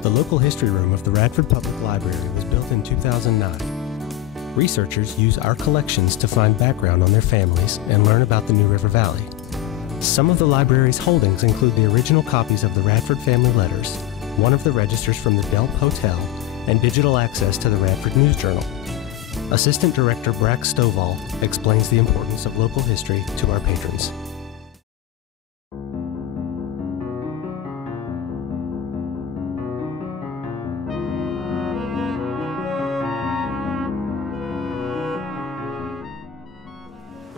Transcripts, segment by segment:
The local history room of the Radford Public Library was built in 2009. Researchers use our collections to find background on their families and learn about the New River Valley. Some of the library's holdings include the original copies of the Radford family letters, one of the registers from the Delp Hotel, and digital access to the Radford News Journal. Assistant Director Brack Stovall explains the importance of local history to our patrons.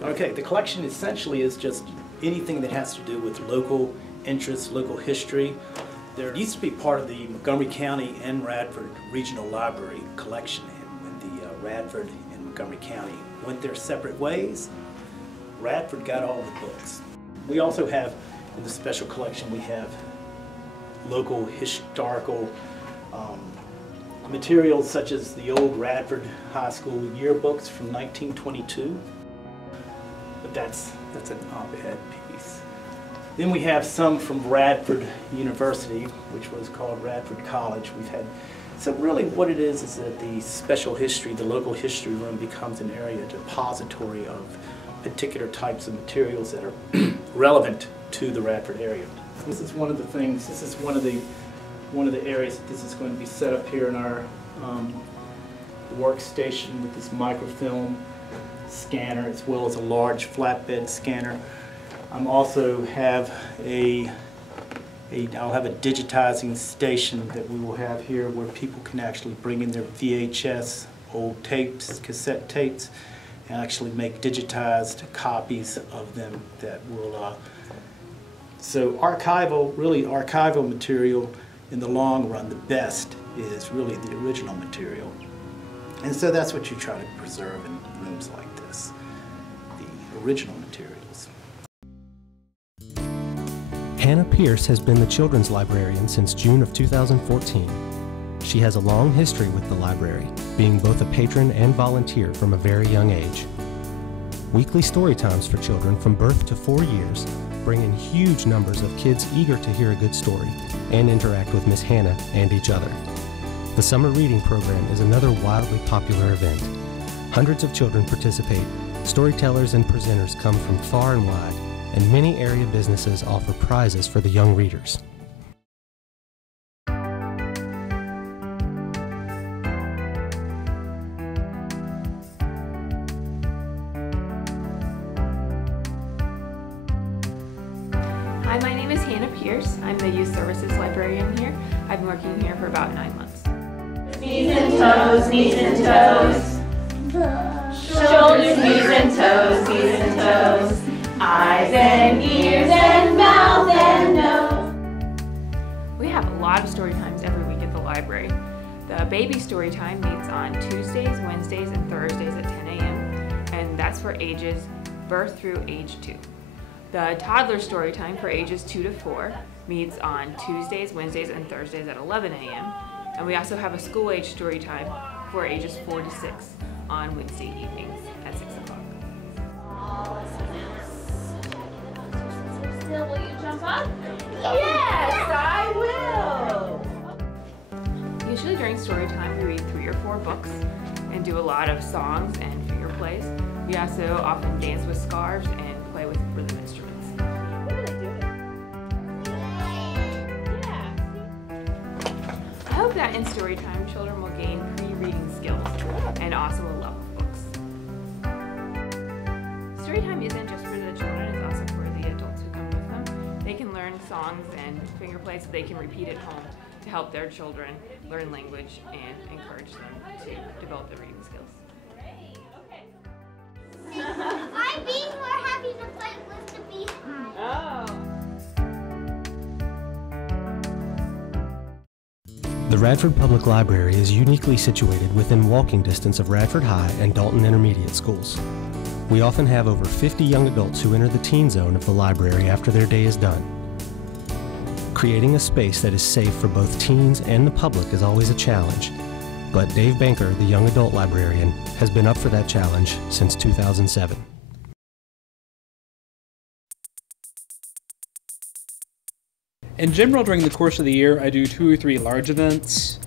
Okay, the collection essentially is just anything that has to do with local interests, local history. There used to be part of the Montgomery County and Radford Regional Library collection. And when the Radford and Montgomery County went their separate ways, Radford got all the books. We also have, in the special collection, we have local historical materials such as the old Radford High School yearbooks from 1922. But that's an op-ed piece. Then we have some from Radford University, which was called Radford College. So really what it is that the special history, the local history room becomes an area depository of particular types of materials that are relevant to the Radford area. This is one of the things, this is one of the areas that this is going to be set up here in our workstation with this microfilm scanner, as well as a large flatbed scanner. Also have I'll have a digitizing station that we will have here where people can actually bring in their VHS, old tapes, cassette tapes, and actually make digitized copies of them that will, so archival material in the long run, the best is really the original material. And so that's what you try to preserve in rooms like this, the original materials. Hannah Pierce has been the children's librarian since June of 2014. She has a long history with the library, being both a patron and volunteer from a very young age. Weekly story times for children from birth to 4 years bring in huge numbers of kids eager to hear a good story and interact with Miss Hannah and each other. The summer reading program is another wildly popular event. Hundreds of children participate, storytellers and presenters come from far and wide, and many area businesses offer prizes for the young readers. Hi, my name is Hannah Pierce. I'm the Youth Services Librarian here. I've been working here for about 9 months. Knees and toes, knees and toes. Shoulders, knees and toes, knees and toes. Eyes and ears and mouth and nose. We have a lot of story times every week at the library. The baby story time meets on Tuesdays, Wednesdays, and Thursdays at 10 a.m. and that's for ages birth through age 2. The toddler story time for ages 2 to 4 meets on Tuesdays, Wednesdays, and Thursdays at 11 a.m. And we also have a school age story time for ages 4 to 6 on Wednesday evenings at 6 o'clock. Still, will you jump up? Yes, I will. Usually during story time we read 3 or 4 books and do a lot of songs and finger plays. We also often dance with scarves and play with rhythm instruments. What are they doing? Yeah. I hope that in story time children will gain pre-reading skills and also a love of books. Story time isn't just for the children, it's also for the adults who come with them. They can learn songs and finger plays so they can repeat at home to help their children learn language and encourage them to develop their reading skills. I'm being more happy to play with the beast. Oh. The Radford Public Library is uniquely situated within walking distance of Radford High and Dalton Intermediate schools. We often have over 50 young adults who enter the teen zone of the library after their day is done. Creating a space that is safe for both teens and the public is always a challenge, but Dave Banker, the young adult librarian, has been up for that challenge since 2007. In general, during the course of the year, I do 2 or 3 large events.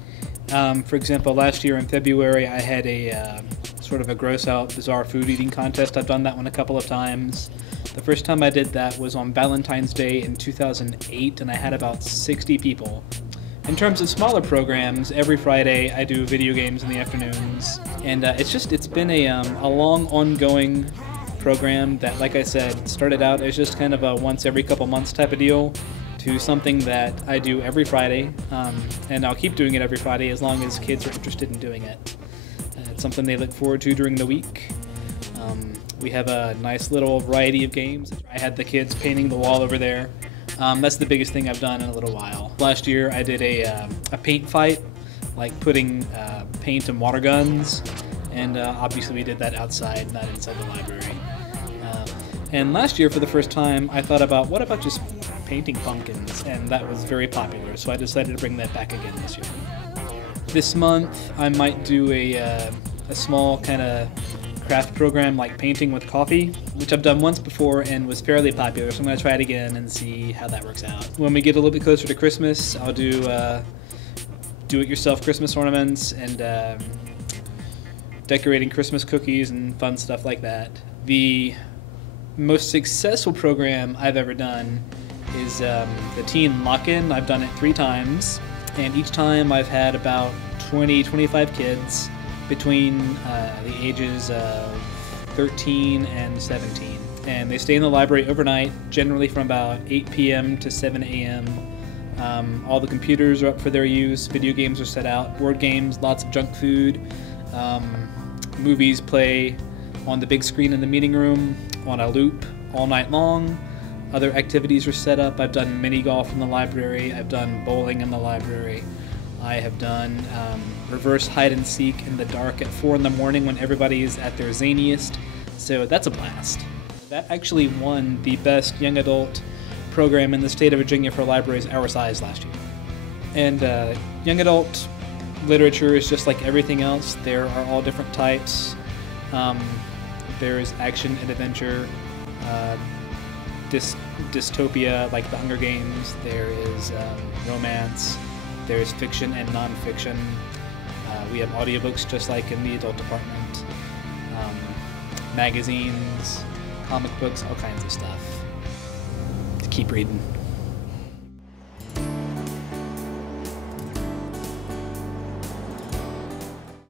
For example, last year in February, I had a sort of a gross out bizarre food eating contest. I've done that one a couple of times. The first time I did that was on Valentine's Day in 2008, and I had about 60 people. In terms of smaller programs, every Friday I do video games in the afternoons, and it's been a long ongoing program that, like I said, started out as just kind of a once every couple months type of deal to something that I do every Friday, and I'll keep doing it every Friday as long as kids are interested in doing it. It's something they look forward to during the week. We have a nice little variety of games. I had the kids painting the wall over there. That's the biggest thing I've done in a little while. Last year I did a paint fight, like putting paint and water guns, and obviously we did that outside, not inside the library. And last year, for the first time, I thought about, what about just painting pumpkins? And that was very popular, so I decided to bring that back again this year. This month I might do a small kind of craft program like painting with coffee, which I've done once before and was fairly popular, so I'm going to try it again and see how that works out. When we get a little bit closer to Christmas, I'll do do-it-yourself Christmas ornaments and decorating Christmas cookies and fun stuff like that. The most successful program I've ever done is the Teen Lock-In. I've done it 3 times, and each time I've had about 20-25 kids between the ages of 13 and 17. And they stay in the library overnight, generally from about 8 p.m. to 7 a.m. All the computers are up for their use, video games are set out, board games, lots of junk food. Movies play on the big screen in the meeting room, on a loop all night long. Other activities are set up. I've done mini golf in the library, I've done bowling in the library. I have done reverse hide and seek in the dark at 4 in the morning when everybody's at their zaniest. So that's a blast. That actually won the best young adult program in the state of Virginia for libraries our size last year. And young adult literature is just like everything else. There are all different types. There is action and adventure, dystopia like The Hunger Games. There is romance. There's fiction and nonfiction. We have audiobooks just like in the adult department. Magazines, comic books, all kinds of stuff. Keep reading.